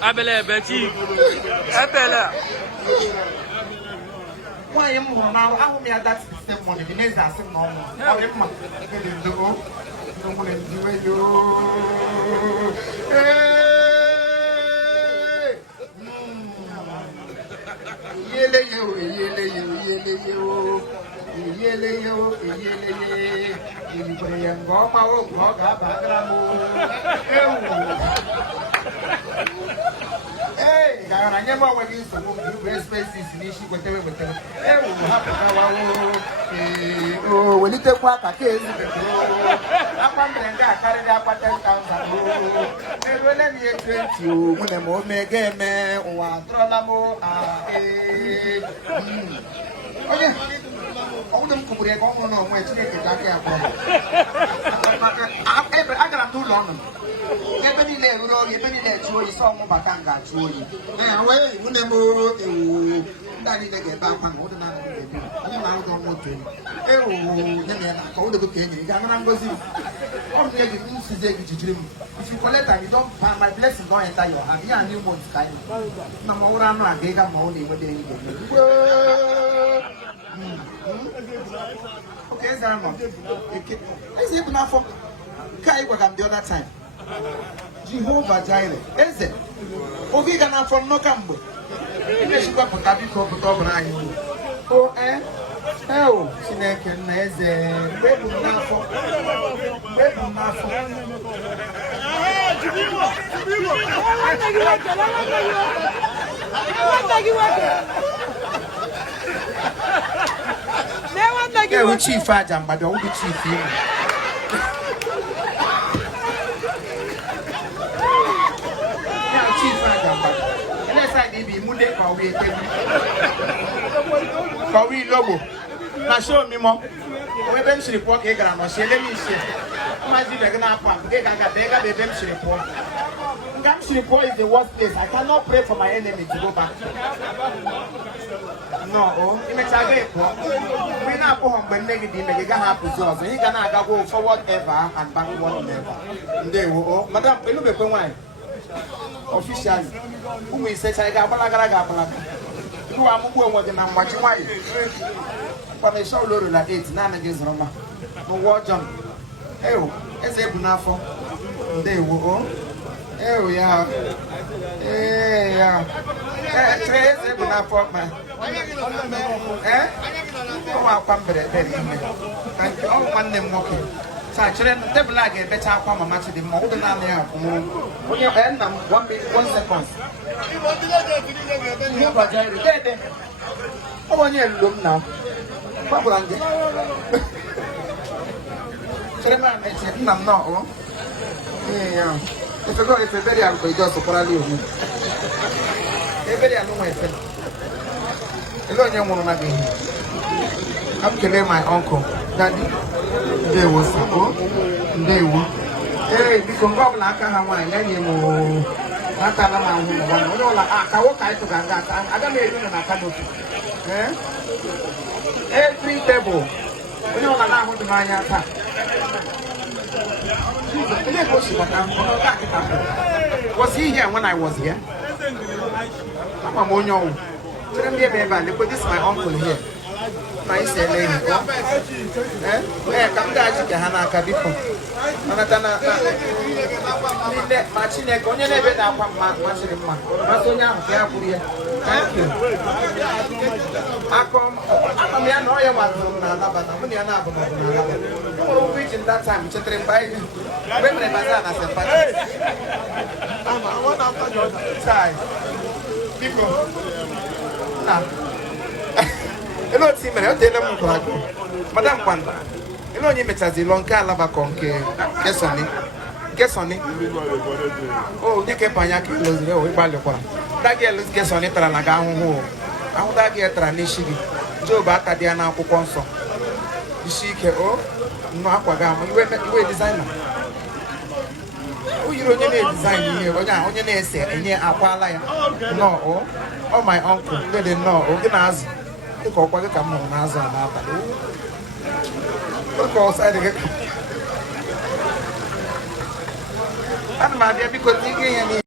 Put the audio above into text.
Abele Betty. Abele. Why am I now? I will be at that system money. The next I said no. I am not going to do. I'm going to do you. Yele yo, yele yo, yele yo. Yele yo, yele yo. You bring a goma or goga bagramo. Hey, I never went into the spaces in issue, whatever. Oh, when you take what I case, I'm carried up at 10,000. They will let me acquaint you when I'm home again, or Trolamo. Okay. All them could have gone on when you take it like I got too long. Ebeni le ro, ebeni le tuo yi so mo bakanga tuo yi. Na we munemo ewu ndani de ge ba kwa no de na no de bi. Ani ma do mo tu. Ewu nyame na ko de ko kenyi ga na ngozi. O de ge ni size gi chichirim. If you collect and you don't find my blessing don't enter your hand. Ya new month kai. Na mo ura no age ga mo ni we de yi ge. Okay, is that enough? Okay. I see you now for kai go am the other time. Jehovah Jireh. Eze. Ogi gana from no kambo. Ine shikwa putabi ko puto bra yi. O o Chineke na eze. Bebu nafo. Bebu nafo. Ewu chief ajamba do ubi chief yi. Kawi lobo. Na show me more. We ben report ke gra no she let me see. Imagine they gonna happen. They can get the ben report. Ngam report is the worst place. I cannot pray for my enemy to go back. No, oh, you make a great point. We now go home when negative make a happen so you can go forward ever and backward never. They will madam, you look at why. Officially, who is such a gabalaga. Who are more than I'm watching why. But I saw Lord at 8, 9 against Roma. No watch on. Oh, as a bunafo. They will. Oh, yeah. Yeah. Trace a bunafo, man. Eh? Oh, I'll come better. Thank you. All one them walking. So I tell them the black a better come match the more than I have. When you end them 1 second. You got there. Oh, when you look now. Pablange. Trema, I'm not. Yeah. If I go, if a very uncle does for a little. A very uncle. Hello, young woman again. I'm killing my uncle. Daddy. They was they were. Hey, because God like I have one, then you know. Not a man who like I walk out to Ganga. I don't know a canopy. Every table. We don't allow him to my attack. Was he here when I was here? I'm a monyo. Tell me, baby, look, this is my uncle here. Nice lady. Come down to Hanaka before. Manatana Machine, on your never down one matching man. Not on young, carefully. Thank you. I come, I'm a lawyer, but I'm only an apple. Which in that time, which I by women and Mazana said, I'm one after your side. People. Hello, Timmy. I'll tell them to Madame Panda. Hello, you met as a long Alaba conke. Guess on it. Oh, you can buy a kilo. That girl is guess on it. And I got home. I would have get Tranishi. Joe Bata Diana Conso. She can, oh, no, Aquagam. You were designer. Oh, you don't need a design here. On your name, and here, Aquala. No, oh, my uncle. They didn't know. Organize. Look at what come on, Naza. Look outside again. I'm not there because you